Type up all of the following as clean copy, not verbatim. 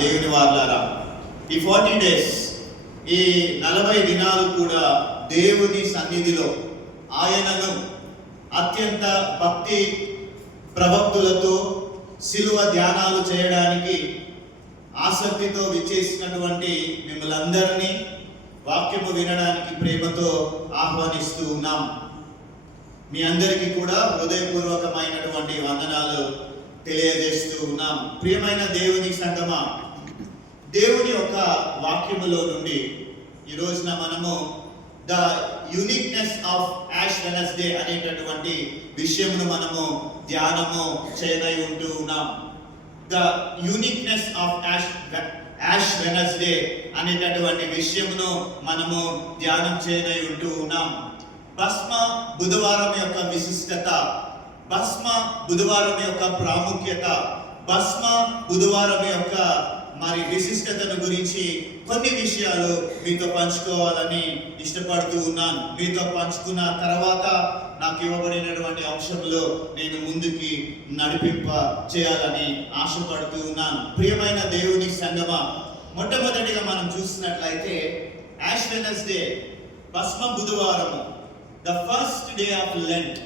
దేవుని వారలారా, ఈ 40 days, ఈ 40 దినాలు కూడా దేవుని సన్నిధిలో ఆయనను అత్యంత భక్తి ప్రవక్తులతో శిలువ ధ్యానాలు చేయడానికి ఆసక్తితో విచ్చేసినటువంటి మిమ్మల్ని అందరినీ వాక్యము వినడానికి ప్రేమతో ఆహ్వానిస్తూ ఉన్నాం. మీ అందరికీ కూడా హృదయపూర్వకమైనటువంటి వందనాలు తెలియజేస్తూ ఉన్నాం. ప్రియమైన దేవుని సంగమా, దేవుని యొక్క వాక్యములో నుండి ఈ రోజున మనము the uniqueness of Ash Wednesday అనేటటువంటి విషయమును మనము ధ్యానము చేయనై ఉంటూ ఉన్నాం. The uniqueness of Ash Wednesday అనేటటువంటి విషయమును మనము ధ్యానం చేయనై ఉంటూ ఉన్నాం. భస్మ బుధవారం యొక్క విశిష్టత, భస్మ బుధవారం యొక్క ప్రాముఖ్యత, భస్మ బుధవారం యొక్క మరి విశిష్టతను గురించి కొన్ని విషయాలు మీతో పంచుకోవాలని ఇష్టపడుతూ ఉన్నాను. మీతో పంచుకున్న తర్వాత నాకు ఇవ్వబడినటువంటి అంశంలో నేను ముందుకి నడిపింప చేయాలని ఆశపడుతూ ఉన్నాను. ప్రియమైన దేవుని సంగమా, మొట్టమొదటిగా మనం చూసినట్లయితే యాష్ వెనస్డే, భస్మ బుధవారము, the first day of Lent.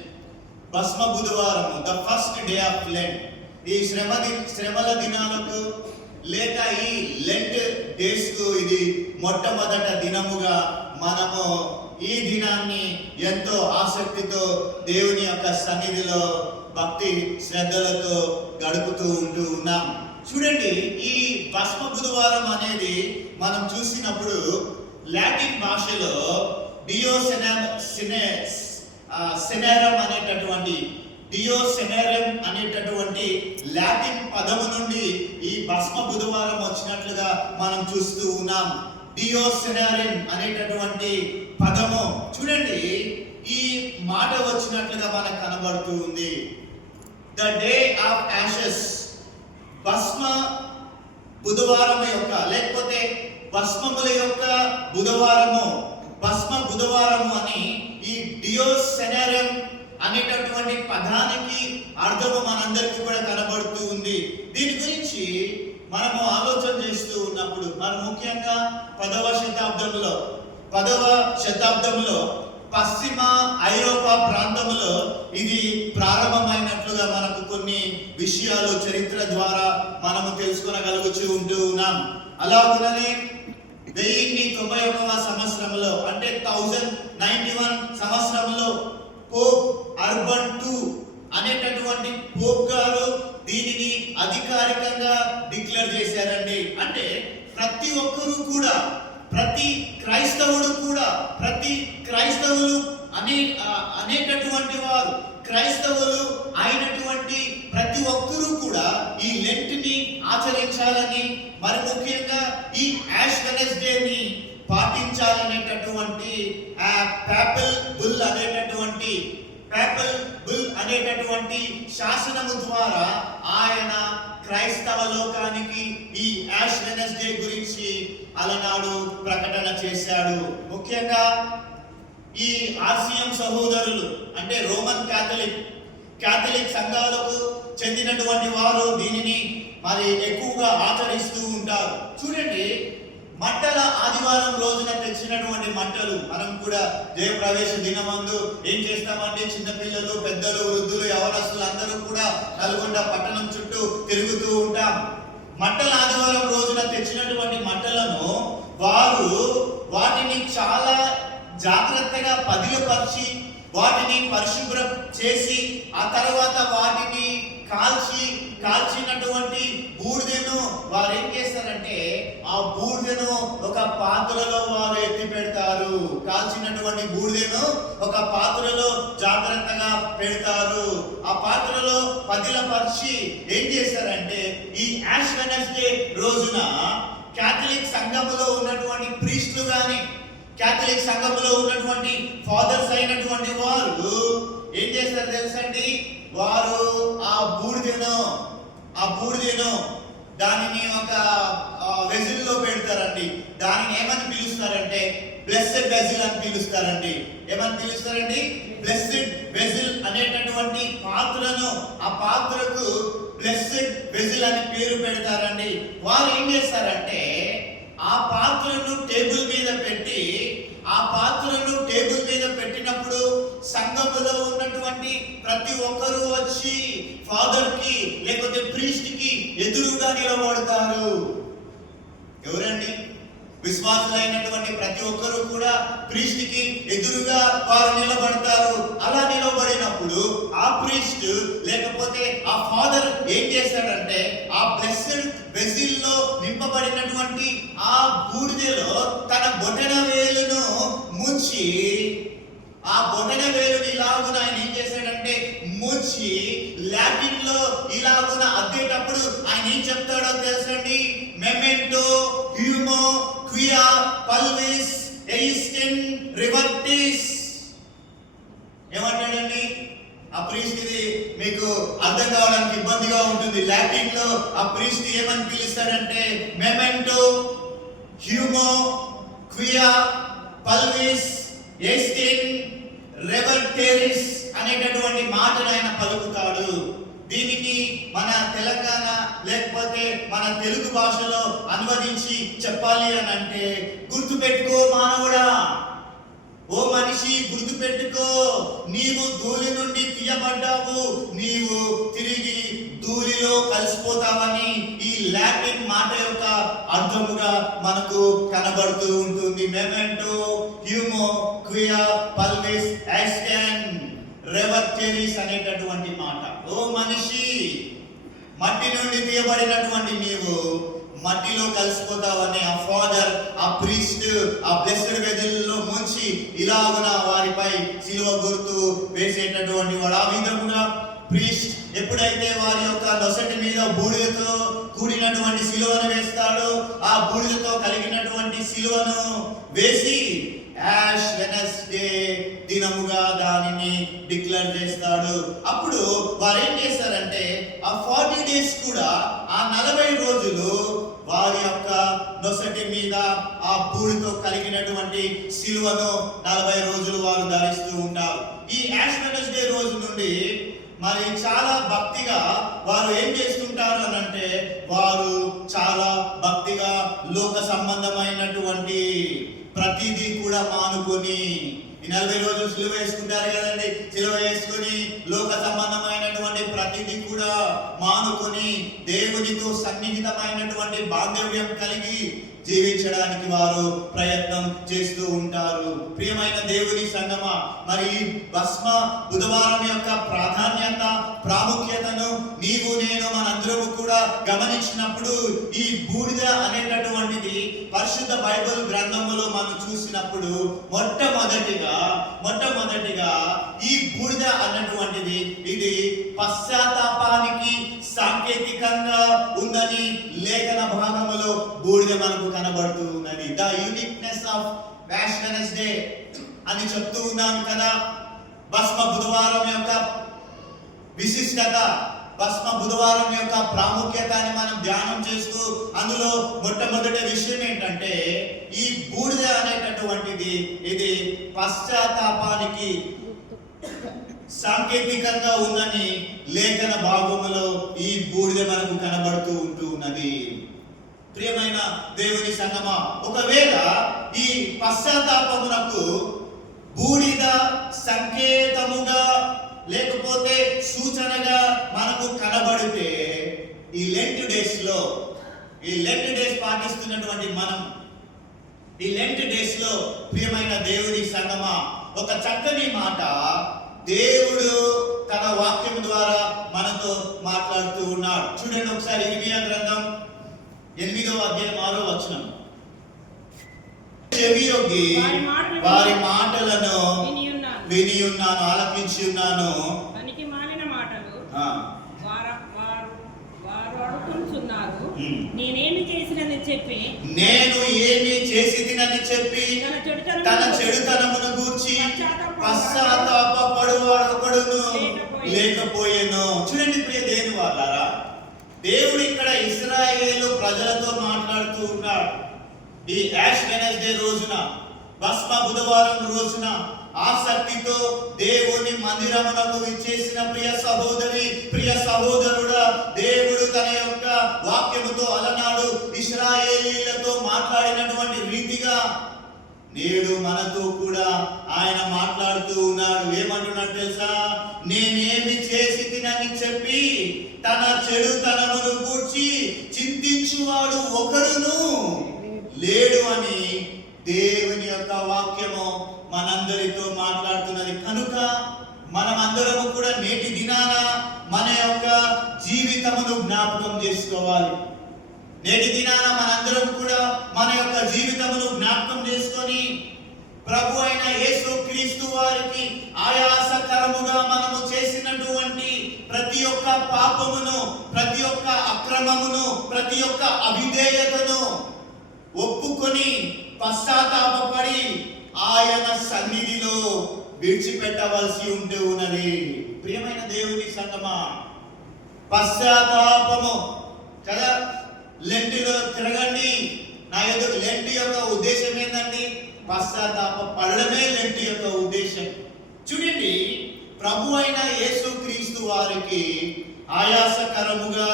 భస్మ బుధవారము, the first day of Lent. ఈ శ్రమల దినాలకు లేక ఈ లెంట్ డేస్ కు ఇది మొట్టమొదట దినముగా మనము ఈ దినాన్ని ఎంతో ఆసక్తితో దేవుని యొక్క సన్నిధిలో భక్తి శ్రద్ధలతో గడుపుతూ ఉంటూ ఉన్నాం. చూడండి, ఈ భస్మ బుధవారం అనేది మనం చూసినప్పుడు లాటిన్ భాషలో డియోసెనెరం అనేటటువంటి లాటిన్ పదము నుండి ఈ భస్మ బుధవారం వచ్చినట్లుగా మనం చూస్తూ ఉన్నాం. డియోసెనెరం అనేటటువంటి పదము చూడండి, ఈ మాట వచ్చినట్లుగా మనకు కనబడుతూ ఉంది. ద డే ఆఫ్ యాషెస్, భస్మ బుధవారం యొక్క లేకపోతే భస్మముల యొక్క బుధవారము, భస్మ బుధవారము అని ఈ డియోసెనెరం అనేటటువంటి పదానికి అర్థము మనందరికీ కూడా కనబడుతూ ఉంది. దీని గురించి మనము ఆలోచన చేస్తూ ఉన్నప్పుడు మనం ముఖ్యంగా 10వ శతాబ్దంలో పశ్చిమ ఐరోపా ప్రాంతంలో ఇది ప్రారంభమైనట్లుగా మనకు కొన్ని విషయాలు చరిత్ర ద్వారా మనము తెలుసుకోగలుగుతూ ఉంటూ ఉన్నాం. అలాగనే 1091వ సంవత్సరంలో అంటే 1091 సంవత్సరంలో పోప్ అర్బన్ II అనేటటువంటి పోప్ గారు దీనిని అధికారికంగా డిక్లేర్ చేశారండి. అంటే ప్రతి ఒక్కరూ కూడా, ప్రతి క్రైస్తవులు అనేటటువంటి వారు, క్రైస్తవులు అయినటువంటి ప్రతి ఒక్కరూ కూడా ఈ లెంట్ ని ఆచరించాలని, మరి ముఖ్యంగా ఈ యాష్ వెనస్డేని పాటించాలనేటటువంటి పేపల్ బుల్ అనేటటువంటి శాసనము ద్వారా ఆయన క్రైస్తవ లోకానికి ఈ యాష్ వెనస్డే గురించి అలనాడు ప్రకటన చేశాడు. ముఖ్యంగా ఈ ఆసియం సహోదరులు అంటే రోమన్ క్యాథలిక్ సంఘాలకు చెందినటువంటి వారు దీనిని మరి ఎక్కువగా ఆచరిస్తూ ఉంటారు. చూడండి, మంటల ఆదివారం రోజున తెచ్చినటువంటి మంటలు మనం కూడా జయప్రవేశ దినమందు ఏం చేస్తామంటే చిన్నపిల్లలు, పెద్దలు, వృద్ధులు, యవనస్తులు అందరూ కూడా నల్గొండ పట్టణం చుట్టూ తిరుగుతూ ఉంటాం. మంటల ఆదివారం రోజున తెచ్చినటువంటి మంటలను వాటిని చాలా జాగ్రత్తగా పదిలపరిచి వాటిని పరిశుభ్రం చేసి ఆ తర్వాత వాటిని కాల్చినటువంటి బూడిదను వారు ఏం చేస్తారంటే ఆ బూడిదను ఒక పాత్రలో వారు ఎత్తి పెడతారు. కాల్చినటువంటి బూడిదను ఒక పాత్రలో జాగ్రత్తగా పెడతారు. ఆ పాత్రలో పదిలపరిచి ఏం చేస్తారంటే ఈ యాష్ వెనస్డే రోజున క్యాథలిక్ సంఘములో ఉన్నటువంటి ప్రీస్టులు గాని, క్యాథలిక్ సంఘములో ఉన్నటువంటి ఫాదర్స్ అయినటువంటి వారు ఏం చేస్తారు తెలుసండి, వారు ఆ బూడిదను దానిని ఒక వెజిల్లో పెడతారండి. దానిని ఏమని పిలుస్తారంటే బ్లెస్సెడ్ వెజిల్ అని పిలుస్తారండి. ఏమని పిలుస్తారండి? బ్లెస్సెడ్ వెజిల్ అనేటటువంటి పాత్రను, ఆ పాత్రకు బ్లెస్డ్ వెజిల్ అని పేరు పెడతారండి. వారు ఏం చేస్తారంటే ఆ పాత్రను టేబుల్ మీద పెట్టి, ఆ పాత్రను టేబుల్ మీద పెట్టినప్పుడు సంఘములో ఉన్నటువంటి ప్రతి ఒక్కరూ వచ్చి ఫాదర్ కి లేకపోతే ప్రీస్ట్ కి ఎదురుగా నిలబడతారు. ఎవరండి? విశ్వాసులైనటువంటి ప్రతి ఒక్కరూ కూడా ప్రీస్ట్ కి ఎదురుగా వారు నిలబడతారు. అలా నిలబడినప్పుడు ఆ ప్రీస్ట్ లేకపోతే ఆ ఫాదర్ ఏం చేశాడంటే ఆ బ్లెస్డ్ వెజిల్ లో నింపబడినటువంటి ఆ బూడిదలో తన బొటన వేలును ముంచి, ఆ బొటన వేలుని ఇలాగున ఆయన ఏం చేశాడంటే ముంచి లాటిన్ లో ఇలాగున అద్దేటప్పుడు ఆయన ఏం చెప్తాడో తెలుసండి? మెమెంటో హ్యూమో క్వియా పల్విస్ ఎయిస్టిన్ రివర్టిస్. ఏమంటాడండి? ఆ ప్రీస్ట్ ఇది మీకు అర్థం కావడానికి ఇబ్బందిగా ఉంటుంది. లాటిన్ లో ఆ ప్రీస్ట్ ఏమని పిలుస్తాడంటే మెమెంటో హ్యూమో క్వియా పల్విస్ ఎయిస్టిన్ రివర్టెరిస్ అనేటటువంటి మాటను ఆయన పలుకుతాడు. దీనికి మన తెలంగాణ లేకపోతే మన తెలుగు భాషలో అనువదించి చెప్పాలి అని అంటే, గుర్తుపెట్టుకో మానవుడా, ఓ మనిషి గుర్తుపెట్టుకో, నీవు ధూళి నుండి తీయబడ్డావు, నీవు తిరిగి ధూళిలో కలిసిపోతావని ఈ లాటిన్ మాట యొక్క అర్థముగా మనకు కనబడుతూ ఉంటుంది. మెమెంటో హ్యూమో క్వియా పల్విస్ ఎస్టెన్ రెవర్టెరిస్ అనేటటువంటి మాట. ఓ మనిషి, మట్టి నుండి తీయబడినటువంటి నీవు మట్టిలో కలిసిపోతావని ఆ ఫాదర్, ఆ ప్రీస్ట్ ఆ బ్లెస్డ్ వెజిల్లో ముంచి ఇలాగున వారిపై సిలువ గుర్తు వేసేటటువంటి వాడు. ఆ విధముగా ప్రీస్ట్ ఎప్పుడైతే వారి యొక్క నొసటి మీద బూడిదతో కూడినటువంటి సిలువను వేస్తాడో, ఆ బూడిదతో కలిగినటువంటి సిలువను వేసి యాష్ వెనస్డే దినముగా దానిని డిక్లేర్ చేస్తాడు. అప్పుడు వారు ఏం చేస్తారంటే ఆ 40 డేస్ కూడా, ఆ 40 రోజులు వారి యొక్క నొసటి మీద ఆ బూడితో కలిగినటువంటి సిలువను 40 రోజులు వారు ధరిస్తూ ఉంటారు. ఈ యాష్ వెనస్డే రోజు నుండి మరి చాలా భక్తిగా వారు ఏం చేస్తుంటారు అని అంటే, వారు చాలా భక్తిగా లోక సంబంధమైనటువంటి ప్రతిదీ కూడా మానుకొని, ఈ 40 రోజులు సిలువ వేసుకుంటారు కదండి, సిలువ వేసుకొని లోక సంబంధమైనటువంటి ప్రతిదీ కూడా మానుకొని దేవునితో సన్నిహితమైనటువంటి బాంధవ్యం కలిగి జీవించడానికి వారు ప్రయత్నం చేస్తూ ఉంటారు. ప్రియమైన దేవుని సంగమా, మరి భస్మ బుధవారం యొక్క ప్రాధాన్యత ప్రాముఖ్యతను నీవు నేను మనందరము కూడా గమనించినప్పుడు, ఈ బూడిద అనేటటువంటిది పరిశుద్ధ బైబిల్ గ్రంథములో మనం చూసినప్పుడు మొట్టమొదటిగా ఈ బూడిద అన్నటువంటిది ఇది పశ్చాత్తాపానికి సాంకేతికంగా ఉందని లేఖన భాగములో బూడిద మనకు కనబడుతూ ఉన్నది. The uniqueness of Ash Wednesday అని చెప్తూ ఉన్నాను కదా. భస్మ బుధవారం యొక్క విశిష్టత, భస్మ బుధవారం యొక్క ప్రాముఖ్యత అని మనం ధ్యానం చేస్తూ, అందులో మొట్టమొదటి విషయం ఏంటంటే ఈ బూడిద అనేటటువంటిది ఇది పశ్చాత్తాపానికి సాంకేతికంగా ఉందని లేఖన భాగములో ఈ బూడిద మనకు కనబడుతూ ఉంటూ ఉన్నది. ప్రియమైన దేవుని సంగమా, ఒకవేళ ఈ పశ్చాత్తాపమునకు బూడిద సంకేతముగా లేకపోతే సూచనగా మనకు కనబడితే, ఈ లెంట్ డేస్ పాటిస్తున్నటువంటి మనం ఈ లెంట్ డేస్ లో ప్రియమైన దేవుని సంగమా, ఒక చక్కని మాట దేవుడు తన వాక్యం ద్వారా మనతో మాట్లాడుతూ ఉన్నాడు. చూడండి ఒకసారి ఇర్మియా గ్రంథం 8వ అధ్యాయం 6వ వచనం. చెవియొగ్గి వారి మాటలను విని ఉన్నాను, ఆలకించి ఉన్నాను. పనికి మాలిన మాటలు వారు అడుగుతున్నారు. నేనేమి చేసినని చెప్పి తన చెడుతనమును గూర్చి పశ్చాత్తాపపడువాడొకడును లేకపోయేను. చూడండి ప్రియ దేవుని వాళ్ళారా, దేవుడు ఇక్కడ ఇశ్రాయేలు ప్రజలతో మాట్లాడుతూ ఉన్నాడు. ఈ యాష్ వెనస్డే రోజున, భస్మ బుధవారం రోజున ఆసక్తితో దేవుని మందిరమునకు విచ్చేసిన ప్రియ సహోదరి, ప్రియ సహోదరుడా, దేవుడు తన యొక్క వాక్యముతో అలనాడు ఇశ్రాయేలీలతో మాట్లాడినటువంటి రీతిగా నేడు మనతో కూడా ఆయన మాట్లాడుతూ ఉన్నాడు. ఏమంటున్నాడు తెలుసా? నేనేమి చేసి తినని చెప్పి తన చెడుతనమును గూర్చి చింతించువాడు ఒకడును లేడు అని దేవుని యొక్క వాక్యము మనందరితో మాట్లాడుతున్నది. కనుక మనమందరము కూడా నేటి దినాన మన యొక్క జీవితమును జ్ఞాపకం చేసుకోవాలి. నేటి దినాన మనందరం కూడా మన యొక్క జీవితమును జ్ఞాపకం చేసుకొని ప్రభు అయిన యేసుక్రీస్తు వారికి ఆయాసకరముగా మనము చేసినటువంటి ప్రతి ఒక్క పాపమును, ప్రతి ఒక్క అక్రమమును, ప్రతి ఒక్క అవిధేయతను ఒప్పుకొని పశ్చాత్తాపపడి ఆయన సన్నిధిలో విడిచిపెట్టవలసి ఉంటూ ఉన్నది. ప్రియమైన దేవుని సంగమా, పశ్చాత్తాపము కదా. లెంటిలో తిరగండి. నా ఎదురు లెంటి యొక్క ఉద్దేశం ఏంటండి? పశ్చాత్తాప పడడమే లెంటి యొక్క ఉద్దేశం. చూడండి, ప్రభు అయిన యేసుక్రీస్తు వారికి ఆయాసకరముగా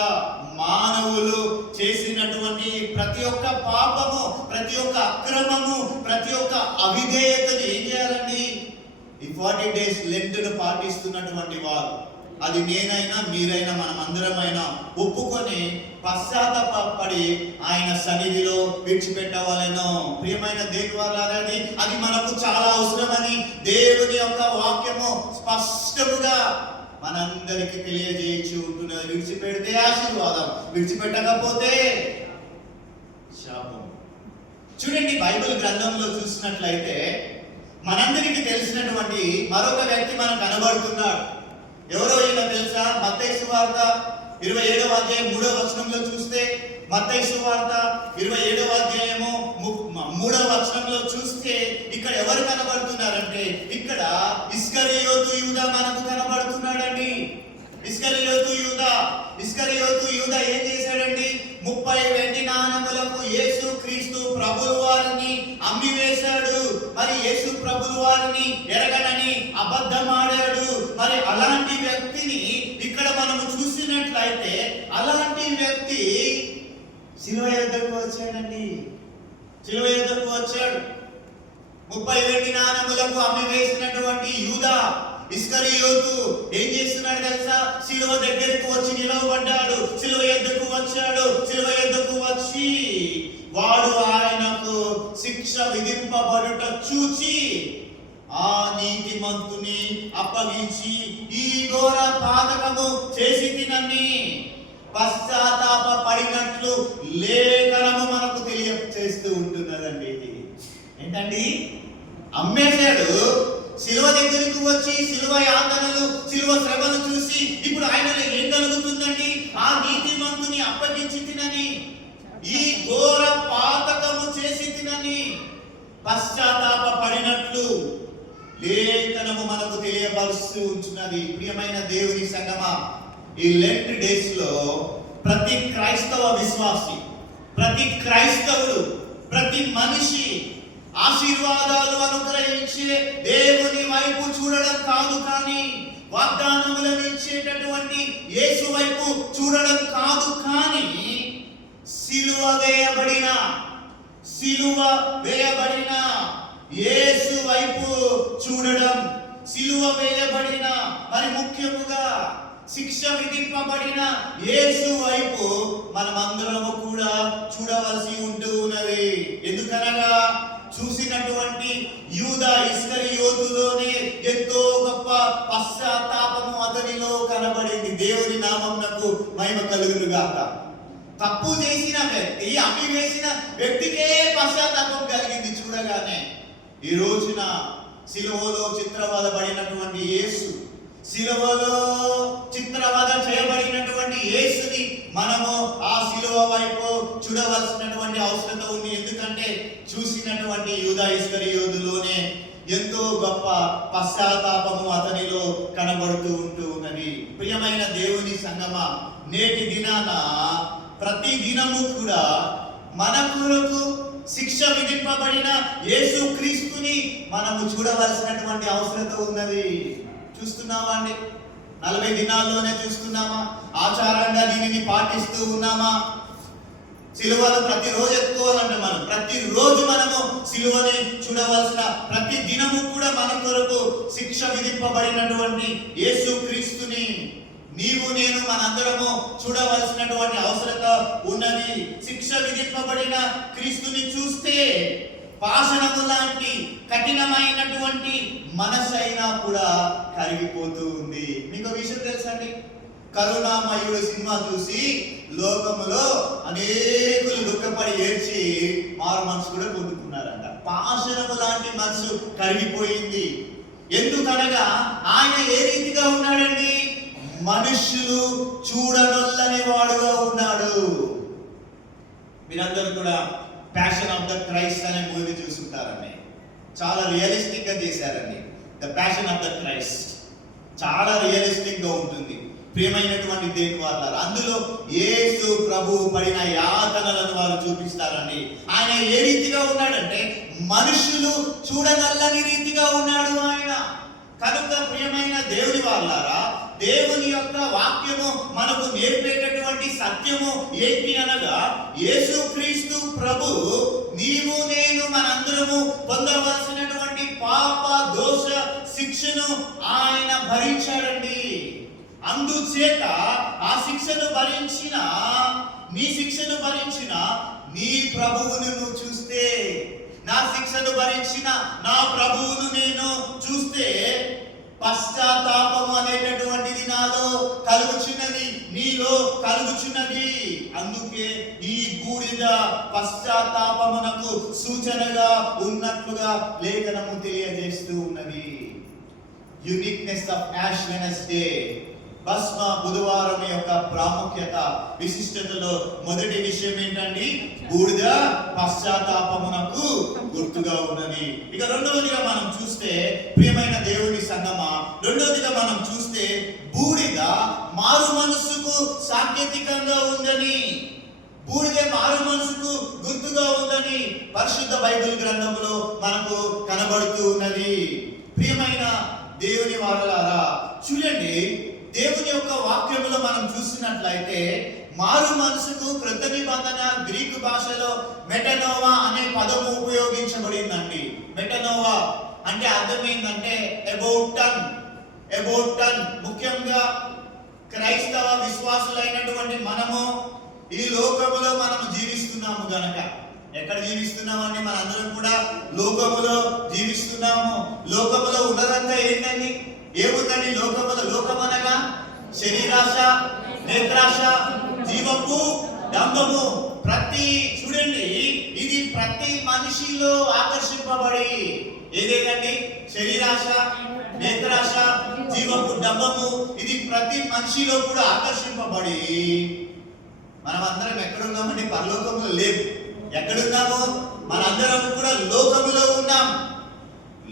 మానవులు చేసినటువంటి ప్రతి ఒక్క పాపము, ప్రతి ఒక్క అక్రమము, ప్రతి ఒక్క అవిధేయతను ఏం చేయాలండి? ఈ 40 days లెంట్ను పాటిస్తున్నటువంటి వారు, అది నేనైనా మీరైనా మనమందరమైనా ఒప్పుకొని పశ్చాత్తాపడి ఆయన సన్నిధిలో విడిచిపెట్టవాలను. ప్రియమైన దేవుని వాళ్ళారా, అది మనకు చాలా అవసరమని దేవుని యొక్క వాక్యము స్పష్టముగా మనందరికి తెలియజేయచ్చు ఉంటున్నది. విడిచిపెడితే ఆశీర్వాదం, విడిచిపెట్టకపోతే శాపం. చూడండి, బైబిల్ గ్రంథంలో చూసినట్లయితే మనందరికి తెలిసినటువంటి మరొక వ్యక్తి మనకు కనబడుతున్నాడు. ఎవరో ఈయన తెలుసా? మత్తయి సువార్త 27వ అధ్యాయం 3వ వచనంలో చూస్తే, మత్తయి సువార్త 27వ అధ్యాయము 3వ వచనంలో చూస్తే ఇక్కడ ఎవరు కనబడుతున్నారంటే, ఇక్కడ ఇస్కరియోతు యూదా మనకు కనబడుతున్నాడండి. ఇస్కరియోతు యూదా ఏం చేశాడండి? 30 వెండి నాణెములకు యేసుక్రీస్తు ప్రభువు వారిని అమ్మివేశాడు. మరి యేసు ప్రభువు వారిని ఎరగనని అబద్ధమాడాడు. మరి అలాంటి వ్యక్తిని ఇక్కడ మనము చూసినట్లయితే, అలాంటి వ్యక్తి శిలువ యొద్దకు వచ్చాడండి. శిలువ యొద్దకు వచ్చాడు. 30 వెండి నాణెములకు అమ్మివేసినటువంటి యూదా ఇస్కరియోతు ఏం చేస్తున్నాడు తెలుసా? శిలువ దగ్గరకు వచ్చి నిలవబడ్డాడు. శిలువ యొద్దకు వచ్చాడు. శిలువ యొద్దకు వచ్చి వాడు ఆయనకు శిక్ష విధింపబడుట చూచి ఆ నీతిమంతుని అప్పగించి ఈ ఘోర పాతకము చేసి తినని పశ్చాత్తాప పడినట్లు లేఖనము మనకు తెలియజేస్తూ ఉంటున్నదండి. ఇది ఏంటండి? అమ్మేశాడు. శిలువ దగ్గరకు వచ్చి శిలువ యాతనలు, శిలువ శ్రమను చూసి ఇప్పుడు ఆయనలో ఏం కలుగుతుందండి? ఆ నీతిమంతుని అప్పగించి తినని, ఈ ఘోర పాతకము చేసి తినని పశ్చాత్తాప పడినట్లు లేఖనము మనకు తెలియపరుస్తూ ఉంటున్నది. ప్రియమైన దేవుని సంగమా, ఈ లెంట్ డేస్ లో ప్రతి క్రైస్తవ విశ్వాసి, ప్రతి క్రైస్తవుడు, ప్రతి మనిషి ఆశీర్వాదాలు అనుగ్రహించే దేవుని వైపు చూడడం కాదు, కానీ వాగ్దానములను ఇచ్చేటటువంటి యేసు వైపు చూడడం కాదు, కానీ సిలువ వేయబడిన యేసు వైపు చూడడం. సిలువ వేయబడిన, మరి ముఖ్యముగా శిక్ష విధింపబడిన యేసు వైపు మనమందరము కూడా చూడవలసి ఉంటూ ఉన్నది. ఎందుకనగా చూసినటువంటి యూదా ఇస్కరియోతులోనే ఎంతో గొప్ప పశ్చాత్తాపము అతనిలో కనబడింది. దేవుని నామమునకు మహిమ కలుగును గాక. తప్పు చేసిన వ్యక్తి, అమ్మివేసిన వ్యక్తికే పశ్చాత్తాపం కలిగింది చూడగానే. ఈ రోజున శిలువలో చిత్రవదబడినటువంటి యేసు, శిలువలో చిత్రవద చేయబడినటువంటి యేసుని మనము ఆ శిలువ వైపు చూడవలసినటువంటి అవసరం ఉంది. ఎందుకంటే చూసినటువంటి యూదా ఇస్కరియోతులోనే ఎంతో గొప్ప పశ్చాత్తాపము అతనిలో కనబడుతూ ఉంటూ ఉన్నది. ప్రియమైన దేవుని సంగమా, నేటి దినాన ప్రతి దినము కూడా మన కొరకు శిక్ష విధింపబడిన యేసు క్రీస్తుని మనము చూడవలసినటువంటి అవసరత ఉన్నది. చూస్తున్నామా అండి? 40 దినాల్లోనే చూస్తున్నామా? ఆచారంగా దీనిని పాటిస్తూ ఉన్నామా? సిలువను ప్రతిరోజు ఎత్తుకోవాలంటే మనం ప్రతిరోజు మనము సిలువని చూడవలసిన, ప్రతి దినము కూడా మన కొరకు శిక్ష విధింపబడినటువంటి యేసు క్రీస్తుని నీవు నేను మనందరము చూడవలసినటువంటి అవసరత ఉన్నది. శిక్ష విధింపబడిన క్రీస్తుని చూస్తే పాషణము లాంటి కఠినమైనటువంటి మనసైనా కూడా కరిగిపోతూ ఉంది. మీకు విషయం తెలుసండి, కరుణామయుడు సినిమా చూసి లోకములో అనేకులు దుఃఖపడి ఏడ్చి మారు మనసు కూడా పొందుకున్నారంట. పాషణము లాంటి మనసు కరిగిపోయింది. ఎందుకనగా ఆయన ఏ రీతిగా ఉన్నాడండి? మనుష్యులు చూడనొల్లని వాడుగా ఉన్నాడు. మీరందరూ కూడా ప్యాషన్ ఆఫ్ ద క్రైస్ట్ అనే మూవీ చూసుంటారండి. చాలా రియలిస్టిక్ గా చేశారండి. The passion of the Christ చాలా రియలిస్టిక్ గా ఉంటుంది. ప్రియమైనటువంటి దేవుని వారు, అందులో యేసు ప్రభువు పడిన యాతనలను వారు చూపిస్తారండి. ఆయన ఏ రీతిగా ఉన్నాడంటే మనుషులు చూడనల్లని రీతిగా ఉన్నాడు ఆయన. కనుక ప్రియమైన దేవుని వాళ్ళారా, దేవుని యొక్క వాక్యము మనకు నేర్పేటటువంటి సత్యము ఏంటి అనగా, యేసుక్రీస్తు ప్రభు నీవు నేను మనందరము పొందవలసినటువంటి పాప దోష శిక్షను ఆయన భరించాడండి. అందుచేత ఆ శిక్షను భరించిన నీ శిక్షను భరించిన నీ ప్రభువును నువ్వు చూస్తే, నా శిక్షను భరించిన నా ప్రభువును నేను చూస్తే పశ్చాత్తాపము అనేటటువంటిది నాలో కలుగుచున్నది, నీలో కలుగుచున్నది. అందుకే ఈ బూడిద పశ్చాత్తాపమునకు సూచనగా ఉన్నట్లుగా లేఖనము తెలియజేస్తూ ఉన్నది. యూనిక్నెస్ ఆఫ్ యాష్ వెడ్నెస్డే, భస్మ బుధవారం యొక్క ప్రాముఖ్యత, విశిష్టతలో మొదటి విషయం ఏంటండి? బూడిద పశ్చాత్తాపమునకు గుర్తుగా ఉన్నది. ఇక రెండవదిగా మనం చూస్తే ప్రియమైన దేవుని సంగమా, రెండవదిగా మనం చూస్తే బూడిద మారు మనసుకు సాంకేతికంగా ఉందని, బూడిద మారు మనసుకు గుర్తుగా ఉందని పరిశుద్ధ బైబిల్ గ్రంథంలో మనకు కనబడుతూ ఉన్నది. ప్రియమైన దేవుని వారలారా, చూడండి, దేవుని యొక్క వాక్యములో మనం చూసినట్లయితే మారు మనసుకు క్రొత్త నిబంధన గ్రీకు భాషలో మెటనోవా అనే పదము ఉపయోగించబడిందండి. మెటనోవా అంటే అర్థం ఏంటంటే అబౌట్ టర్న్. ముఖ్యంగా క్రైస్తవ విశ్వాసులైనటువంటి మనము ఈ లోకములో మనము జీవిస్తున్నాము గనక, ఎక్కడ జీవిస్తున్నామండి? మనందరం కూడా లోకములో జీవిస్తున్నాము. లోకములో ఉన్నదంతా ఏంటండి? ఏముందండి లోకములో? లోకమనగా శరీరాశ, నేత్రాశ, జీవపు డంబము. చూడండి, ఇది ప్రతి మనిషిలో ఆకర్షింపబడి ఏదేదండి? శరీరాశ, నేత్రాశ, జీవపు డంబము. ఇది ప్రతి మనిషిలో కూడా ఆకర్షింపబడి మనం అందరం ఎక్కడున్నామండి? పరలోకంలో లేవు. ఎక్కడున్నాము? మనందరం కూడా లోకములో ఉన్నాం.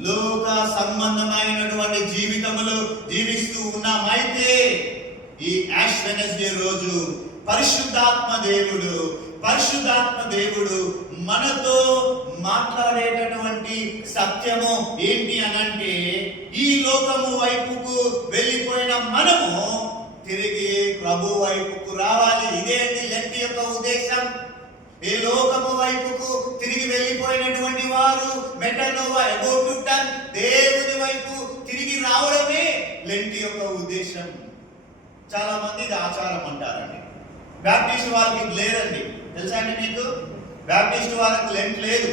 లోక సంబంధమైనటువంటి జీవితములో జీవిస్తూ ఉన్నాం. అయితే ఈ యాష్ వెడ్నెస్డే రోజు పరిశుద్ధాత్మ దేవుడు మనతో మాట్లాడేటటువంటి సత్యము ఏంటి అనంటే, ఈ లోకము వైపుకు వెళ్ళిపోయిన మనము తిరిగి ప్రభు వైపుకు రావాలి. ఇదే లెంట్ యొక్క ఉద్దేశం. ఏ లోకము వైపుకు తిరిగి వెళ్ళిపోయినటువంటి వారు మెటనోవా, అబౌట్ టు టర్న్, దేవుని వైపు తిరిగి రావడమే లెంట్ యొక్క ఉద్దేశం. చాలా మంది ఇది ఆచారం అంటారండి. బ్యాప్టిస్ట్ వాళ్ళకి లేదండి, తెలుసా అండి మీకు? బ్యాప్టిస్ట్ వాళ్ళకి లెంట్ లేదు.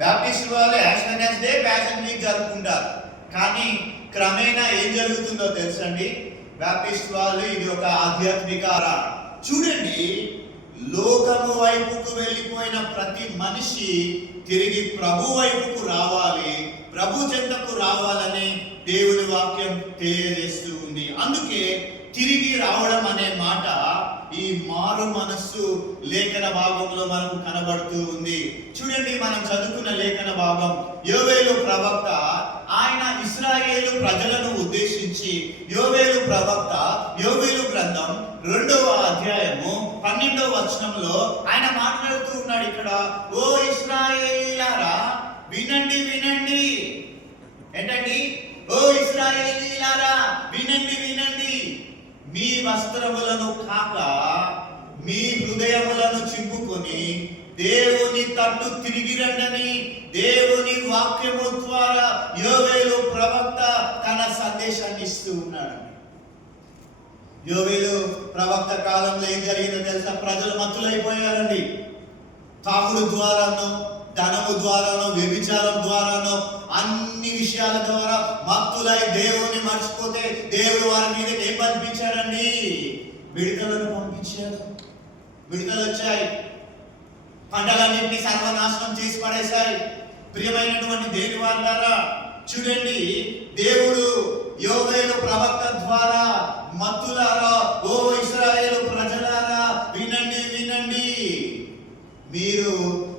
బ్యాప్టిస్ట్ వాళ్ళు యాష్ వెడ్నెస్డే, ప్యాషన్ వీక్ జరుపుకుంటారు. కానీ క్రమేణా ఏం జరుగుతుందో తెలుసండి? బ్యాప్టిస్ట్ వాళ్ళు ఇది ఒక ఆధ్యాత్మిక చూడండి, లోకము వైపుకు వెళ్ళిపోయిన ప్రతి మనిషి తిరిగి ప్రభు వైపుకు రావాలి, ప్రభు చెంతకు రావాలని దేవుని వాక్యం తెలియజేస్తూ ఉంది. అందుకే తిరిగి రావడం అనే మాట ఈ మారు మనస్సు లేఖన భాగంలో మనకు కనబడుతూ ఉంది. చూడండి, మనం చదువుకున్న లేఖన భాగం యోవేలు ప్రవక్త ఆయన ఇశ్రాయేలు ప్రజలను ఉద్దేశించి యోవేలు ప్రవక్త యోవేలు గ్రంథం 2వ అధ్యాయము 12వ వచనంలో ఆయన మాట్లాడుతూ ఉన్నాడు. చెప్తున్నాడు ఇక్కడ, ఓ ఇశ్రాయేలీయులారా వినండి వినండి. ఏంటండి? ఓ ఇశ్రాయేలీయులారా వినండి వినండి. మీ వస్త్రములను కాక మీ హృదయములను చింపుకొని దేవుని తట్టు తిరిగి రండని దేవుని వాక్యము ద్వారా యోవేలు ప్రవక్త తన సందేశాన్ని ఇస్తూ ఉన్నాడు. యోవేలు ప్రవక్త కాలంలో ఏం జరిగిందో తెలుసా? ప్రజలు మత్తులైపోయారండి. తాగుడు ద్వారానో, ధనము ద్వారానో, వ్యభిచారం ద్వారానో, అన్ని విషయాల ద్వారా మత్తులై దేవుని మర్చిపోతే దేవుడు వారి మీదకి ఏం పంపించాడండి? విడుదలను పంపించాడు. విడుదల వచ్చాయి. పంటలన్నింటినీ సర్వనాశనం చేసి పడేశాయి. ప్రియమైనటువంటి దేవుని వారలారా, చూడండి, దేవుడు యోవేలు ప్రవక్త ద్వారా మత్తులారా, ఓ ఇశ్రాయేలు ప్రజలారా వినండి వినండి. మీరు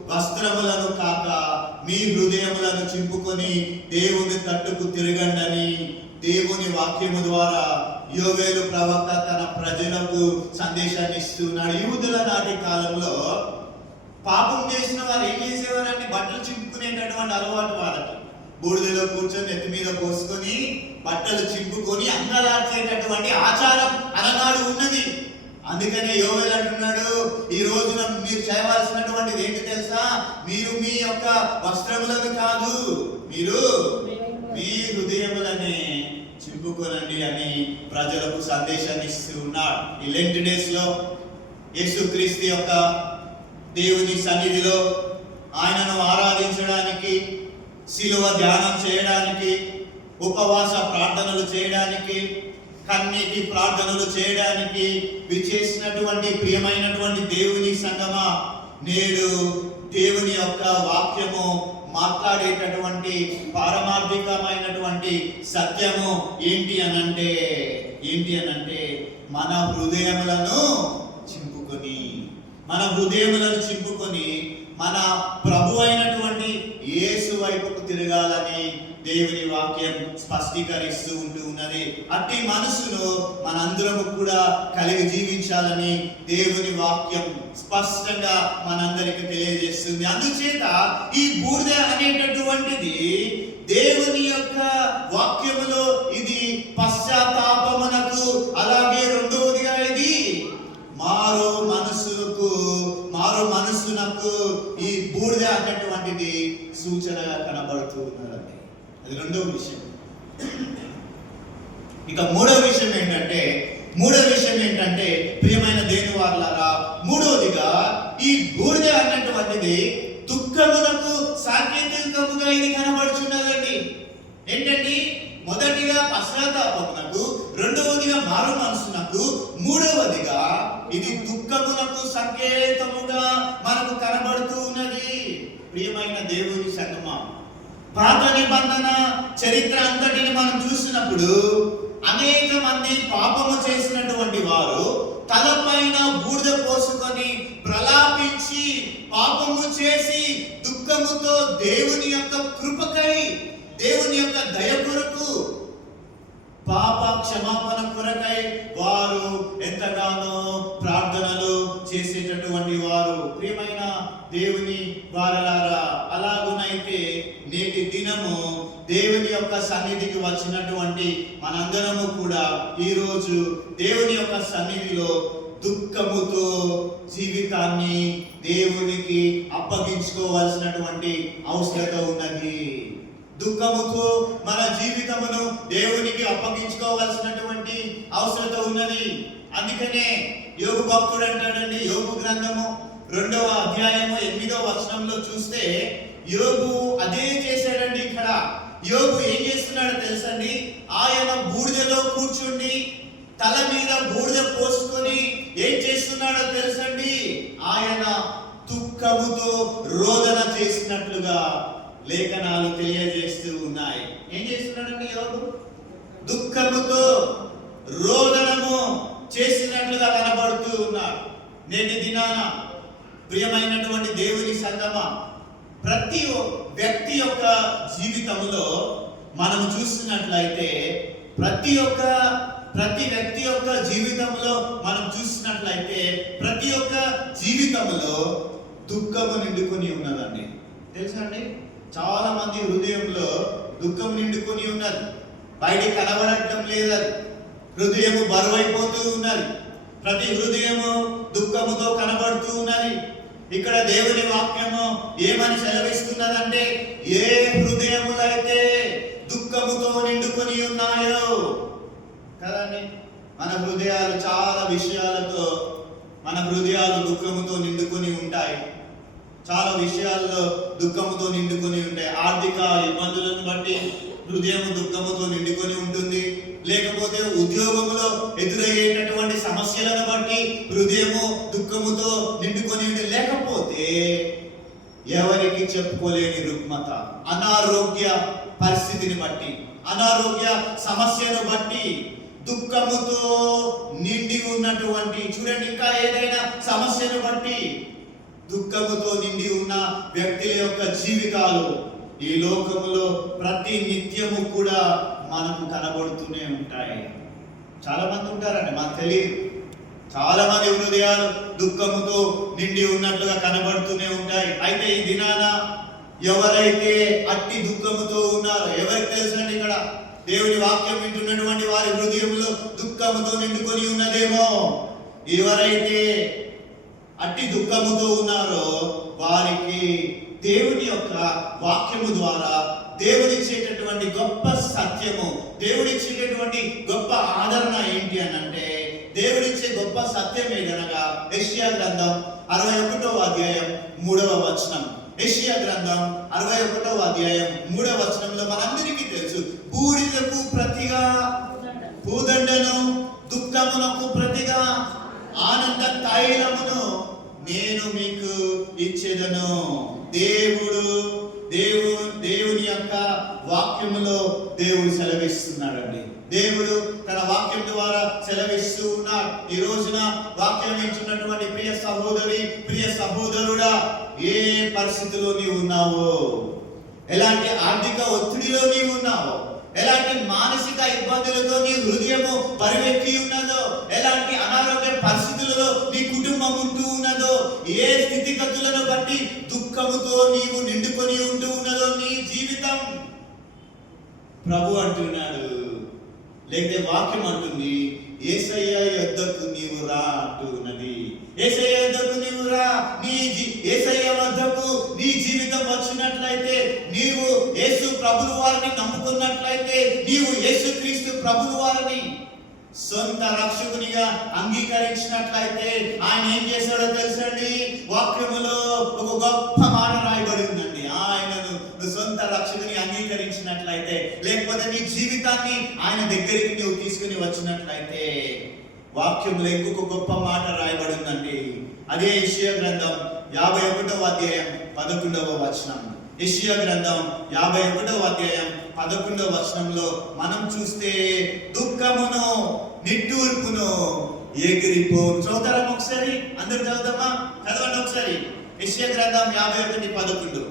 వస్త్రములను కాక మీ హృదయములను చింపుకొని దేవుని తట్టుకు తిరగండని దేవుని వాక్యము ద్వారా యోవేలు ప్రవక్త తన ప్రజలకు సందేశాన్ని ఇస్తున్నాడు. యూదుల నాటి కాలంలో పాపం చేసిన వారు ఏం చేసేవారంటే బట్టలు చింపుకునేటటువంటి అలవాటు వాళ్ళకి. బూడిదలో కూర్చొని నెత్తి మీద పోసుకొని బట్టలు చింపుకొని అంగలార్చేటటువంటి ఆచారం అలనాడు ఉన్నది. అందుకనే యోవేలు అంటున్నాడు, ఈ రోజున మీరు చేయవలసినటువంటిది ఏంటి తెలుసా? మీరు మీ యొక్క వస్త్రములను కాదు, మీరు మీ హృదయములనే చింపుకోనండి అని ప్రజలకు సందేశాన్ని ఇస్తూ ఉన్నాడు. ఈ లెంట్ డేస్ లో యేసుక్రీస్తు యొక్క దేవుని సన్నిధిలో ఆయనను ఆరాధించడానికి, శిలువ ధ్యానం చేయడానికి, ఉపవాస ప్రార్థనలు చేయడానికి, కన్నీటి ప్రార్థనలు చేయడానికి విచేసినటువంటి ప్రియమైనటువంటి దేవుని సంగమా, నేడు దేవుని యొక్క వాక్యము మాట్లాడేటటువంటి పారమార్థికమైనటువంటి సత్యము ఏంటి అనంటే మన హృదయములను చింపుకొని మన ప్రభు అయినటువంటి యేసు వైపుకు తిరగాలని దేవుని వాక్యం స్పష్టీకరిస్తూ ఉన్నది. అట్టి మనసును మనందరము కూడా కలిగి జీవించాలని దేవుని వాక్యం స్పష్టంగా మనందరికి తెలియజేస్తుంది. అందుచేత ఈ బూడిద అనేటటువంటిది దేవుని యొక్క వాక్యములో ఇది పశ్చాత్తాపమునకు, అలాగే రెండవదిగా ఇది మారు మనసునకు ఈ బూడిద అనేటువంటిది సూచనగా కనబడుతూ ఉన్నది. అది రెండవ విషయం. ఇక మూడవ విషయం ఏంటంటే ప్రియమైన దేవుని వారలారా, మూడవదిగా ఈ బూడిద అన్నటువంటిది దుఃఖమునకు సాంకేతికముగా ఇది కనబడుచున్నదండి. ఏంటండి? మొదటిగా పశ్చాత్తాపమునకు, రెండవదిగా మారు మనసునకు, మూడవదిగా ఇది దుఃఖమునకు సంకేతముగా మనకు కనబడుతూ ఉన్నది. ప్రియమైన దేవుని సంగమా, పాత నిబంధన చరిత్ర అంతటిని మనం చూసినప్పుడు అనేక మంది పాపము చేసినటువంటి వారు తలపైన బూడిద పోసుకొని ప్రలాపించి పాపము చేసి దుఃఖముతో దేవుని యొక్క కృపకై, దేవుని యొక్క దయ కొరకు, పాప క్షమాపణ కొరకై వారు ఎంతగానో ప్రార్థనలు చేసేటటువంటి వారు. ప్రియమైన దేవుని వారలారా, అలాగునైతే నేటి దినము దేవుని యొక్క సన్నిధికి వచ్చినటువంటి మనందరము కూడా ఈరోజు దేవుని యొక్క సన్నిధిలో దుఃఖముతో జీవితాన్ని దేవునికి అప్పగించుకోవాల్సినటువంటి అవసరత ఉన్నది. దుఃఖముతో మన జీవితమును దేవునికి అప్పగించుకోవాల్సినటువంటి అవసరత ఉన్నది. అందుకనే యోగు భక్తుడు అంటాడండి, యోగు గ్రంథము 2వ అధ్యాయము 8వ వచనంలో చూస్తే యోగు అదే చేశాడండి. ఇక్కడ యోగు ఏం చేస్తున్నాడో తెలుసండి? ఆయన బూడిదలో కూర్చుండి తల మీద బూడిద పోసుకొని ఏం చేస్తున్నాడో తెలుసండి? ఆయన దుఃఖముతో రోదన చేసినట్లుగా లేఖనాలు తెలియజేస్తూ ఉన్నాయి. ఏం చేస్తున్నాడండి యోగు? దుఃఖముతో రోదనము చేసినట్లుగా కనబడుతూ ఉన్నాడు. నేటి దినాన ప్రియమైనటువంటి దేవుని సంగమా, ప్రతి వ్యక్తి యొక్క జీవితంలో మనం చూసినట్లయితే ప్రతి వ్యక్తి యొక్క జీవితంలో మనం చూసినట్లయితే ప్రతి ఒక్క జీవితంలో దుఃఖము నిండుకొని ఉన్నదండి. తెలుసా అండి, చాలా మంది హృదయంలో దుఃఖం నిండుకొని ఉన్నది, బయటికి కనబడటం లేదని. హృదయము బరువైపోతూ ఉన్నది, ప్రతి హృదయము దుఃఖముతో కనబడుతూ ఉన్నది. ఇక్కడ దేవుని వాక్యము ఏమని సెలవిస్తున్నదంటే, ఏ హృదయములైతే దుఃఖముతో నిండుకొని ఉన్నాయో కదండి. మన హృదయాలు చాలా విషయాలతో, మన హృదయాలు దుఃఖముతో నిండుకొని ఉంటాయి. చాలా విషయాల్లో దుఃఖముతో నిండుకొని ఉంటాయి. ఆర్థిక ఇబ్బందులను బట్టి హృదయం దుఃఖముతో నిండుకొని ఉంటుంది. లేకపోతే ఉద్యోగంలో ఎదురయ్యేటటువంటి సమస్యలను బట్టి హృదయము దుఃఖముతో నిండుకొని ఉంటుంది. లేకపోతే ఎవరికి చెప్పుకోలేని రుగ్మత, అనారోగ్య పరిస్థితిని బట్టి, అనారోగ్య సమస్యను బట్టి దుఃఖముతో నిండి ఉన్నటువంటి, చూడండి, ఇంకా ఏదైనా సమస్యను బట్టి దుఃఖముతో నిండి ఉన్న వ్యక్తుల యొక్క జీవితాలు ఈ లోకములో ప్రతి నిత్యము కూడా మనకు కనబడుతూనే ఉంటాయి. చాలా మంది ఉంటారండి, మనకు తెలియదు. చాలా మంది హృదయాలు దుఃఖముతో నిండి ఉన్నట్లుగా కనబడుతూనే ఉంటాయి. అయితే ఈ దినాన ఎవరైతే అట్టి దుఃఖముతో ఉన్నారో ఎవరికి తెలుసండి? ఇక్కడ దేవుని వాక్యం వింటున్నటువంటి వారి హృదయంలో దుఃఖముతో నిండుకొని ఉన్నదేమో. ఎవరైతే అట్టి దుఃఖముతో ఉన్నారో వారికి దేవుని యొక్క వాక్యము ద్వారా దేవుడిచ్చేటటువంటి గొప్ప సత్యము, దేవుడిచ్చేటటువంటి గొప్ప ఆదరణ ఏంటి అని అంటే, దేవుడిచ్చే గొప్ప సత్యం ఏదనగా యెషయా గ్రంథం 61వ అధ్యాయం 3వ వచనం. యెషయా గ్రంథం 61వ అధ్యాయం 3వ వచనంలో మనందరికీ తెలుసు, బూడిదకు ప్రతిగా పూదండను, దుఃఖమునకు ప్రతిగా ఆనంద తైలమును నేను మీకు ఇచ్చేదను. దేవుని యొక్క వాక్యములో దేవుడు సెలవిస్తున్నాడండి. దేవుడు తన వాక్యం ద్వారా సెలవిస్తూ ఉన్నాడు. ఈ రోజున వాక్యం వింటున్నటువంటి ప్రియ సహోదరి, ప్రియ సహోదరుడా, ఏ పరిస్థితిలో నీవు ఉన్నావో, ఎలాంటి ఆర్థిక ఒత్తిడిలో నీవు ఉన్నావో, ఎలాంటి మానసిక ఇబ్బందులతో నీ హృదయము పరివెక్కి ఉన్నదో, ఎలాంటి అనారోగ్య పరిస్థితులలో నీ కుటుంబం ఉంటూ ఉన్నదో, ఏ స్థితిగతులను బట్టి దుఃఖముతో నీవు నిండుకొని ఉంటూ ఉన్నదో నీ జీవితం, ప్రభు అంటున్నాడు, లేకపోతే వాక్యం అంటుంది, యేసయ్య యొద్దకు నీవు రా అంటూ ఉన్నది. యేసయ్య యొద్దకు నీవు రా. యేసయ్య వద్దకు నీ జీవితం వచ్చినట్లయితే, నీవు యేసు ప్రభువు వారిని నమ్ముకున్నట్లయితే, నీవు యేసుక్రీస్తు ప్రభువు వారిని సొంత రక్షకునిగా అంగీకరించినట్లయితే, ఆయన ఏం చేశాడో తెలుసండి? వాక్యములో ఒక గొప్ప మాట రాయబడి ఉందండి. ఆయనను సొంత రక్షకుని అంగీకరించినట్లయితే, లేకపోతే నీ జీవితాన్ని ఆయన దగ్గరికి నువ్వు తీసుకుని వచ్చినట్లయితే, వాక్యంలో ఇంకొక గొప్ప మాట రాయబడి ఉందండి. అదే యెషయా గ్రంథం 51వ అధ్యాయం 11వ వచనం. యెషయా గ్రంథం 51వ అధ్యాయం 11వ వచనంలో మనం చూస్తే, దుఃఖమును నిట్టూర్పును ఎగిరిపోను. చదువుతారా ఒకసారి? అందరూ చదువుతామా? చదవండి ఒకసారి. యెషయా గ్రంథం 51:11.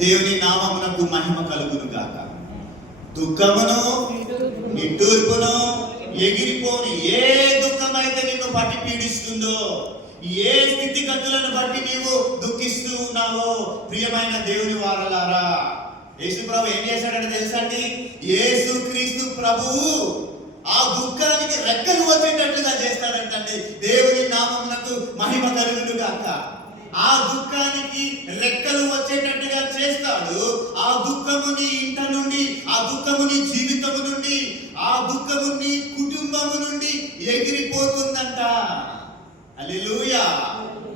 దేవుని నామమునకు మహిమ కలుగును గాక. దుఃఖమును నిట్టూర్పును ఎగిరిపోని. ఏ దుఃఖమైతే నిన్ను పట్టి పీడిస్తుందో, ఏ స్థితిగతులను బట్టి నీవు దుఃఖిస్తూ ఉన్నావో, ప్రియమైన దేవుని వారలారా, యేసు ప్రభు ఏం చేశాడంటే తెలుసండి? యేసుక్రీస్తు ప్రభువు ఆ దుఃఖానికి రెక్కలు వచ్చేటట్లుగా చేస్తాడంటండి. దేవుని నామమునకు మహిమ కలుగును గాక. ఆ దుఃఖానికి రెక్కలు వచ్చేటట్టుగా చేస్తాడు. ఆ దుఃఖముని ఇంట నుండి, ఆ దుఃఖముని జీవితము నుండి, ఆ దుఃఖముని కుటుంబము నుండి ఎగిరిపోతుందంట. హల్లెలూయా.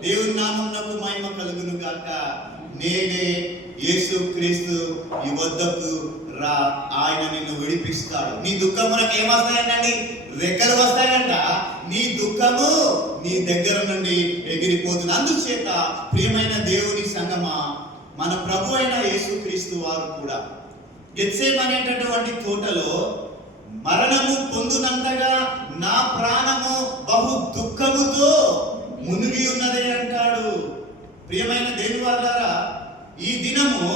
దేవుని నామమునకు మహిమ కలుగును గాక. నేనే యేసుక్రీస్తు ఈ వద్దకు రా, ఆయన నిన్ను విడిపిస్తాడు. నీ దుఃఖమునకు ఏమొస్తాయండి? రెక్కలు వస్తాయంట. నీ దుఃఖము నీ దగ్గర నుండి ఎగిరిపోతుంది. అందుచేత ప్రియమైన దేవుని సంగమా, మన ప్రభు అయిన యేసుక్రీస్తు వారు కూడా గెత్సేమనే అనేటటువంటి తోటలో మరణము పొందునంతగా నా ప్రాణము బహు దుఃఖముతో మునిగి ఉన్నదే అంటాడు. ప్రియమైన దేవుని వారలారా, ఈ దినము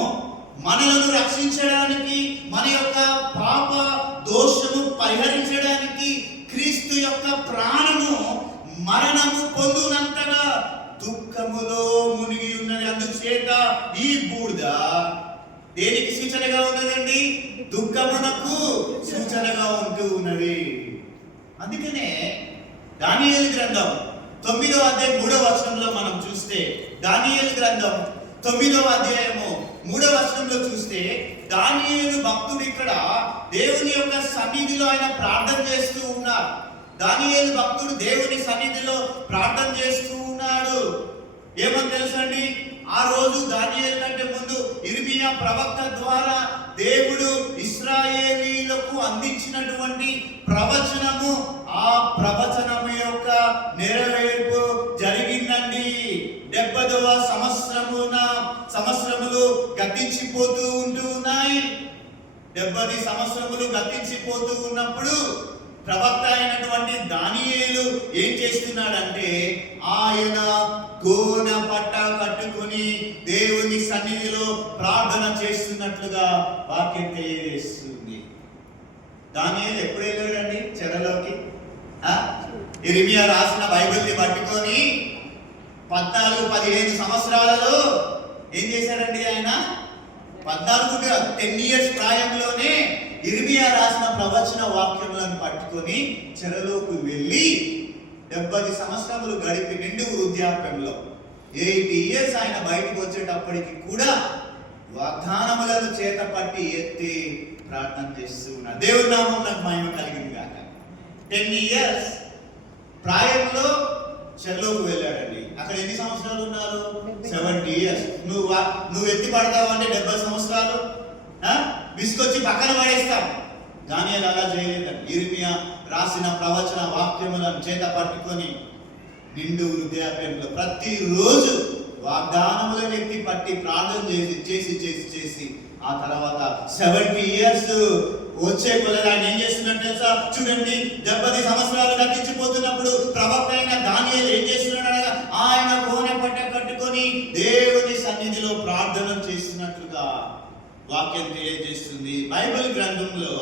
మనలను రక్షించడానికి, మన యొక్క పాప దోషము పరిహరించడానికి క్రీస్తు యొక్క ప్రాణము మరణము పొందునంతగా దుఃఖములో మునిగి ఉన్నది. అందుచేత ఈ బూడిద దేనికి సూచనగా ఉన్నదండి? దుఃఖమునకు సూచనగా ఉంటూ ఉన్నది. అందుకనే దానియేలు గ్రంథం 9వ అధ్యాయం 3వ వచనంలో మనం చూస్తే, దానియేలు గ్రంథం 9వ అధ్యాయము 3వ వచనంలో చూస్తే, దానియేలు భక్తుడు ఇక్కడ దేవుని యొక్క సన్నిధిలో ఆయన ప్రార్థన చేస్తూ ఉన్నారు. దానియేలు భక్తుడు దేవుని సన్నిధిలో ప్రార్థన చేస్తూ ఉన్నాడు. ఏమని తెలుసండి? ఆ రోజు దానియేలు కంటే ముందు ఇర్మియా ప్రవక్త ద్వారా దేవుడు ఇశ్రాయేలీయులకు అందించినటువంటి ప్రవచనము, ఆ ప్రవచనము యొక్క నెరవేర్పు జరిగిందండి. 70వ సంవత్సరములు గతించిపోతూ ఉంటూ ఉన్నాయి. 70 సంవత్సరములు గతించిపోతూ ఉన్నప్పుడు ప్రవక్త అయినటువంటి దానియేలు ఏం చేస్తున్నాడంటే, ఆయన గోన పట్ట కట్టుకొని దేవుని సన్నిధిలో ప్రార్థన చేస్తున్నట్లుగా వాక్యం తెలియజేస్తుంది. దానియేలు ఎప్పుడు వెళ్ళాడండి చెరలోకి? ఇర్మియా రాసిన బైబిల్ని పట్టుకొని 14-15 సంవత్సరాలలో ఏం చేశాడండి ఆయన? 10 ఇయర్స్ ప్రాయంలోనే ఇర్మియా రాసిన ప్రవచన వాక్యములను పట్టుకొని చెరలోకి వెళ్ళి 70 సంవత్సరములు గడిపి నిండు వృద్ధాప్యంలో 80 ఇయర్స్ ఆయన బయటకు వచ్చేటప్పటికి కూడా వాగ్దానములను చేత పట్టి ఎత్తి ప్రార్థన చేస్తూ ఉన్నారు. దేవుని నామం నాకు మహిమ కలిగింది కాక. 10 ఇయర్స్ ప్రాయంలో చెరలోకి వెళ్ళాడండి. అక్కడ ఎన్ని సంవత్సరాలు ఉన్నారు? 70 ఇయర్స్. నువ్వు ఎత్తి పడతావు అంటే 70 సంవత్సరాలు విసుకొచ్చి పక్కన పడేస్తాం. దానియేలు అలా చేయలేదండి. ఇర్మియా రాసిన ప్రవచన వాక్యములను చేత పట్టుకొని నిండు వృద్ధాప్యంలో ప్రతిరోజు వాగ్దానములను ఎత్తి పట్టి ప్రార్థన చేసి ఆ తర్వాత 70 ఇయర్స్ వచ్చే కొలది ఆయన ఏం చేస్తున్నట్టు తెలుసా? చూడండి, 70 సంవత్సరాలు గతించిపోతున్నప్పుడు ప్రవక్త అయిన దానియేలు ఏం చేస్తున్నాడు అనగా, ఆయన గోనె పట్ట కట్టుకొని దేవుని సన్నిధిలో ప్రార్థన చేస్తున్నట్లుగా వాక్యం తెలియజేస్తుంది. బైబిల్ గ్రంథంలో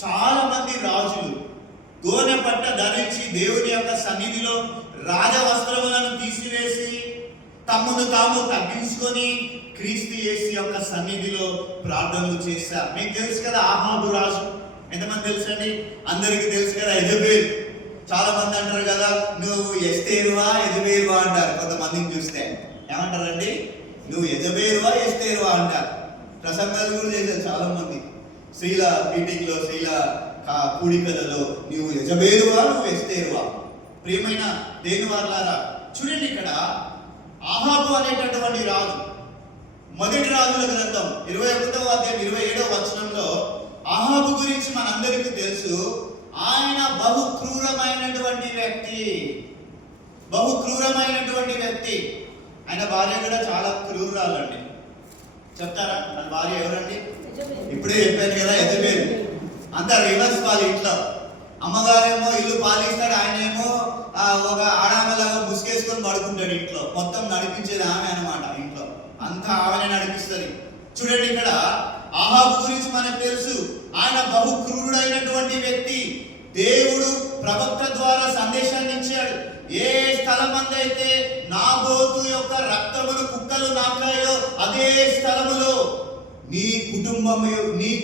చాలా మంది రాజులు గోనె పట్ట ధరించి దేవుని యొక్క సన్నిధిలో రాజవస్త్రములను తీసివేసి తమను తాము తగ్గించుకొని క్రీస్తు యేసు యొక్క సన్నిధిలో ప్రార్థనలు చేశారు. మీకు తెలుసు కదా ఆహాబు రాజు. ఎంతమంది తెలుసండి? అందరికీ తెలుసు కదా యెజబెల్. చాలా మంది అంటారు కదా, నువ్వు ఎస్తేరువా యెజబెలువా అంటారు. కొంతమందిని చూస్తే ఏమంటారండి? నువ్వు యెజబెలువా ఎస్తేరువా అంటారు. ప్రసంగాలు కూడా చేశారు చాలా మంది. స్త్రీల మీటింగ్ లో, స్త్రీల కూడికలలో నువ్వు యెజబెలువా నువ్వు ఎస్తేరువా. ప్రియమైన దేవుని వారలారా, చూడండి ఇక్కడ ఆహాబు అనేటటువంటి రాజు, మొదటి రాజుల గ్రంథం 21వ అధ్యాయం 27వ వచనంలో ఆహాబు గురించి మనందరికీ తెలుసు. ఆయన బహు క్రూరమైనటువంటి వ్యక్తి. ఆయన భార్య కూడా చాలా క్రూరాలండి. చెప్తారా మన భార్య ఎవరండి? ఇప్పుడే చెప్పాను కదా, యెజబెల్. అంతా రివర్స్ వాళ్ళ ఇంట్లో. అమ్మగారేమో ఇల్లు పాలిస్తాడు, ఆయనేమో ఒక ఆడామలాగా ముసుగేసుకొని పడుకుంటాడు ఇంట్లో. మొత్తం నడిపించేది ఆమె అన్నమాట. ఇంట్లో అంతా ఆమెనే నడిపిస్తుంది. చూడండి ఇక్కడ ఆహాబు గురించి మనకు తెలుసు. ఆయన బహు క్రూరుడైనటువంటి వ్యక్తి. దేవుడు ప్రవక్త ద్వారా సందేశాన్ని ఇచ్చాడు. ఏ స్థలమందైతే నాబోతు యొక్క రక్తమును కుక్కలు నాకాయో అదే స్థలములో నీ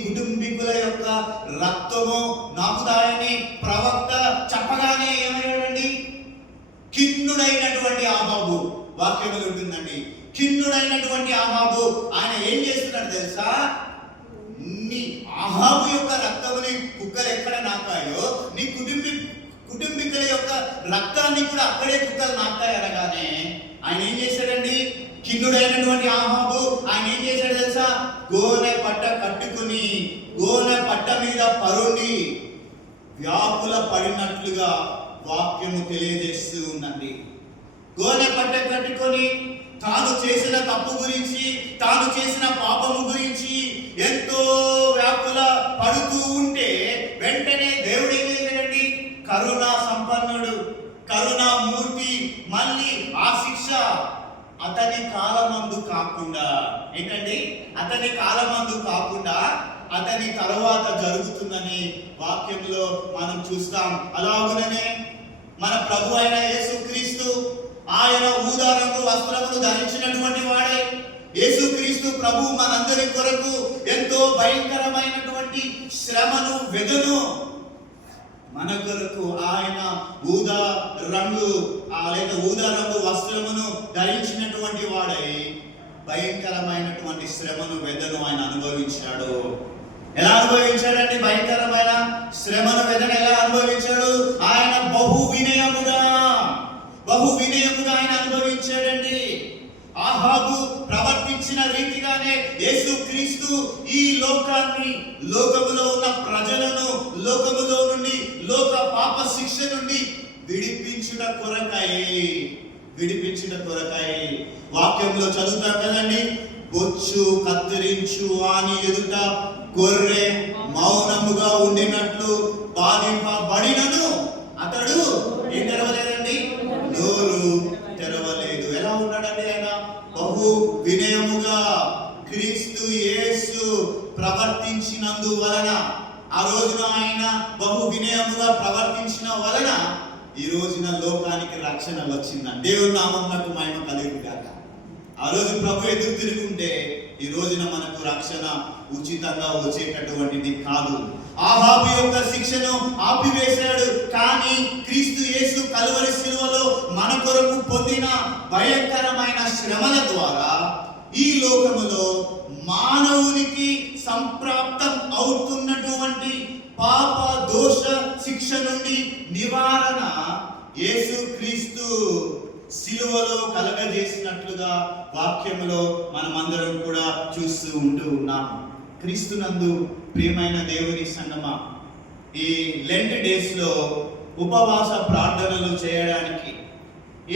కుటుంబీకుల యొక్క రక్తము నాకుతాయని ప్రవక్త చెప్పగానే ఏమయ్యాడండి? ఖిన్నుడైనటువంటి ఆహాబు. వాక్యములు ఉంటుందండి, ఖిన్నుడైనటువంటి ఆహాబు ఆయన ఏం చేస్తున్నాడు తెలుసా? నీ ఆహాబు యొక్క రక్తముని కుక్కలు ఎక్కడ నాకాయో నీ కుటుంబీకుల యొక్క రక్తాన్ని కూడా అక్కడే కుక్కలు నాకుతాయి అనగానే ఆయన ఏం చేశాడండి? ఖిన్నుడైనటువంటి ఆహాబు ఆయన ఏం చేశాడు తెలుసా? గోనె పట్ట కట్టుకుని గోనె పట్ట మీద పరుండి వ్యాకుల పడినట్లుగా వాక్యము తెలియజేస్తూ ఉందండి. గోనె పట్ట కట్టుకొని తాను చేసిన తప్పు గురించి, తాను చేసిన పాపము గురించి ఎంతో వ్యాకుల పడుతూ ఉంటే వెంటనే దేవుడు ఏం చేశాడండి? కరుణా సంపన్నుడు, కరుణామూర్తి మళ్ళీ ఆ శిక్ష అతని కాలమందు కాకుండా ఏంటండి, అతని కాలమందు కాకుండా అతని తర్వాత జరుగుతుందని వాక్యంలో మనం చూస్తాం. అలాగుననే మన ప్రభు అయిన యేసుక్రీస్తు ఆయన ఊదా రంగు వస్త్రమును ధరించినటువంటి వాడే. యేసుక్రీస్తు ప్రభు మనందరి కొరకు ఎంతో భయంకరమైనటువంటి శ్రమను వెదను మన కొరకు ఆయన ఊదా రంగు వస్త్రమును ధరించినటువంటి వాడై భయంకరమైనటువంటి శ్రమను వెదను ఆయన అనుభవించాడు. ఎలా అనుభవించాడండి? భయంకరమైన శ్రమను వెదన ఎలా అనుభవించాడు? ఆయన బహు వినయముగా ఆయన అనుభవించాడండి. ఆహాబు ప్రవర్తించిన రీతిగానే యేసుక్రీస్తు ఈ లోకములో ఉన్న ప్రజలను లోకములో నుండి లోక పాప శిక్ష నుండి విడిపించుట కొరకై వాక్యంలో చదువుతాం కదండి. బొచ్చు కత్తిరించు వాని ఎదుట గొర్రె మౌనముగా ఉండినట్లు బాధింపబడినను అతడు ఏం తెరవలేదండి? నోరు తెరవలేదు. ఎలా ఉన్నాడండి ఆయన? బహు వినయముగా క్రీస్తు యేసు ప్రవర్తించినందు వలన, ఆ రోజున ఆయన బహు వినయముగా ప్రవర్తించిన వలన ఈ రోజున లోకానికి రక్షణ వచ్చిందని దేవుని నామమునకు మహిమ కలుగుగాక. ఆ రోజు ప్రభు ఎదురు తిరుగుంటే ఈ రోజున మనకు రక్షణ ఉచితంగా వచ్చేటటువంటిది కాదు. ఆహాబు యొక్క శిక్షను ఆపివేశాడు. కానీ క్రీస్తు యేసు కలువరి శిలువలో మన కొరకు పొందిన భయంకరమైన శ్రమల ద్వారా ఈ లోకములో మానవునికి సంప్రాప్తం అవుతున్నటువంటి పాప దోష శిక్ష నుండి నివారణ యేసుక్రీస్తు శిలువలో కలగజేసినట్లుగా వాక్యములో మనమందరం కూడా చూస్తూ ఉన్నాం. క్రీస్తునందు ప్రియమైన దేవుని సంగమా, ఈ లెంట్ డేస్ లో ఉపవాస ప్రార్థనలు చేయడానికి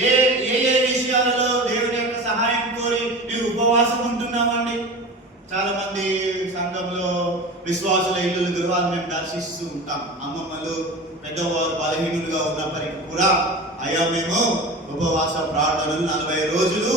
ఏ విషయాలలో దేవుని యొక్క సహాయం కోరి ఈ ఉపవాసం ఉంటున్నామండి? చాలా మంది సంఘంలో విశ్వాసుల ఇల్లు గృహాలు మేము దర్శిస్తూ ఉంటాం. అమ్మమ్మలు పెద్దవారు బలహీనులుగా ఉన్నప్పటికీ కూడా అయ్యా మేము ఉపవాస ప్రార్థనలు 40 రోజులు